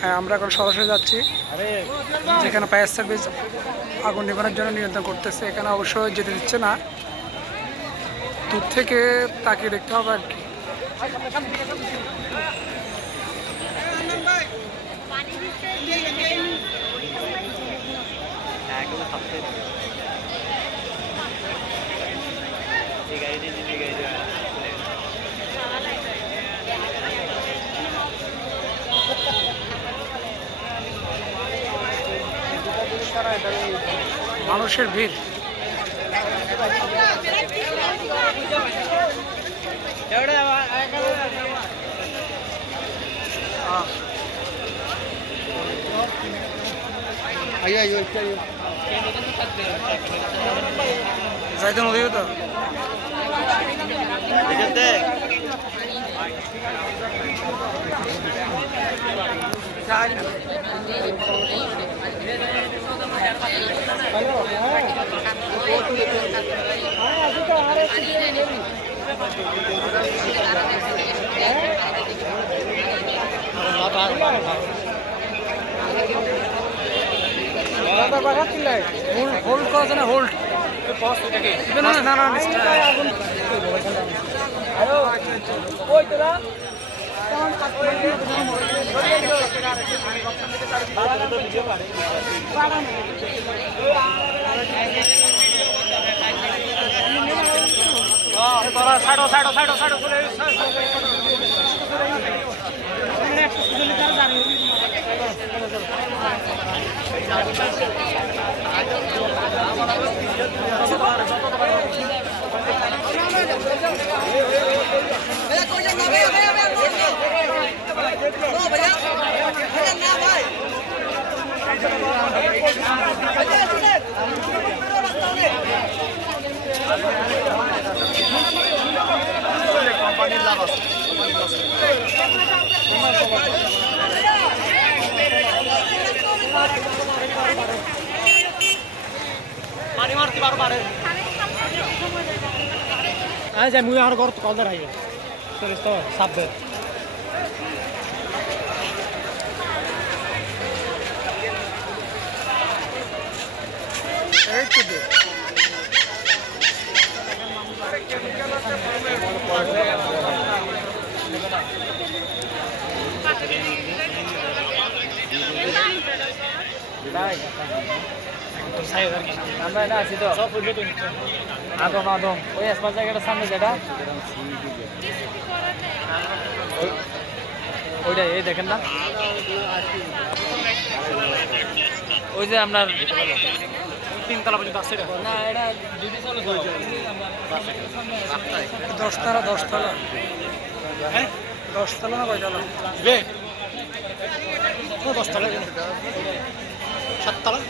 হ্যাঁ আমরা এখন সরাসরি যাচ্ছি। যেখানে ফায়ার সার্ভিস আগুন নিবানোর জন্য নিয়ন্ত্রণ করতেছে। এখানে অবশ্যই যেতে দিচ্ছে না। দূর থেকে তাকে দেখতে হবে আর কি। মানুষের ভিড়। যাইতে নদী তো? হোল্ড হোল্ড করা আছে না হোল্ড না না না সাইডো সাইডো সাইডো সাইডো চলে Mira, coño, no veo, veo. আজ মুই আর ঘর কল দেখাই তো সাববে এই তো আমরা এটা ওই জায়গাটার সামনে যেটা ওইটা এই দেখেন না ওই যে আপনার না? এটা দশতলা দশতলা হ্যাঁ দশতলা না কয়তলা দশতলা সাততলা